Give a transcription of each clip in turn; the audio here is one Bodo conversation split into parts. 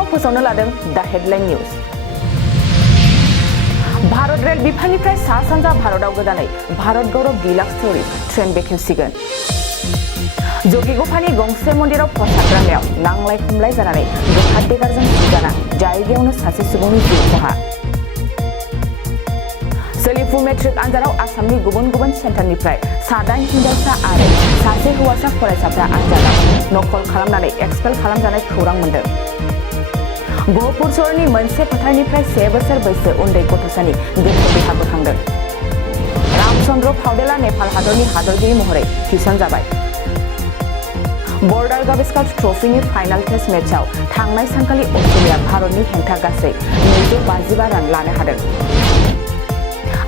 समाव फोसावनो लादों दा हेडलाइन निउज। भारत रेल बिफाननिफ्राय सा सानजा भारतआव गोदानै भारत गौरव डिलाक्स टुरिस्ट ट्रेन बेखेवसिगोन। जगिगफानि गंसे मन्दिराव प्रसाद राननायाव नांलाय खमलाय जानानै गोफार देगारजों बुजाना जायगायावनो सासे सुबुंनि जिउ खहा। सोलिफु मेट्रिक आनजादाव आसामनि गुबुन गुबुन सेन्टारनिफ्राय 9 हिनजावसा आरो सासे हौवासा फरायसाफ्रा आनजादाव नकल खालामनानै एक्सपेल खालामजानाय खौरां मोन्दों। गहपुर सहरनि मोनसे फोथारनिफ्राय 1 बोसोर बैसो उन्दै गथ'सानि गोथै देहा बोखांदों। रामचन्द्र फाउडेला नेपाल हादरनि हादरगिरि महरै थिसनजाबाय। बर्डार गावस्कर ट्रफीनि फाइनाल टेस्ट मेचआव थांनाय सानखालि अस्ट्रेलिया भारतनि हेंथा गासै 255 रान लानो हादों।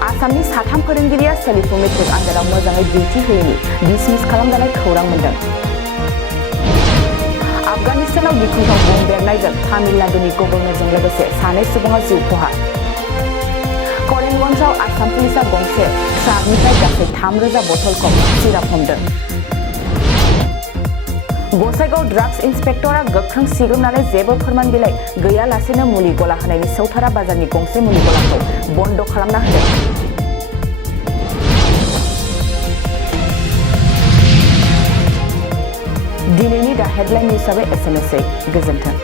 आसामनि 3 फोरोंगिरिया सोलिफु मेट्रिक आनजादाव मोजाङै डिउटि होयैनि डिसमिस खालामजानाय खौरां मोन्दों। आफगानिस्तानाव गिख्रंथाव बम बेरनायजों तामिलनाडुनि गभर्नरजों लोगोसे 2 सुबुङा जिउ खहा। करिमगन्जआव आसाम पुलिसआ गंसे ट्राकनिफ्राय गासै 3000 बथलखौ सिराप हमदों। गसाइगाव ड्राग्स इन्सपेक्टरा गोख्रों सिग्रोमनानै जेबो फोरमान बिलाइ गैयालासेनो मुलि गला होनायनि सौथारा बाजारनि गंसे मुलि गलाखौ बन्द खालामना होदों। दिनैनि दा हेडलाइन निउजआबो एसेनोसै। गोजोन्थों।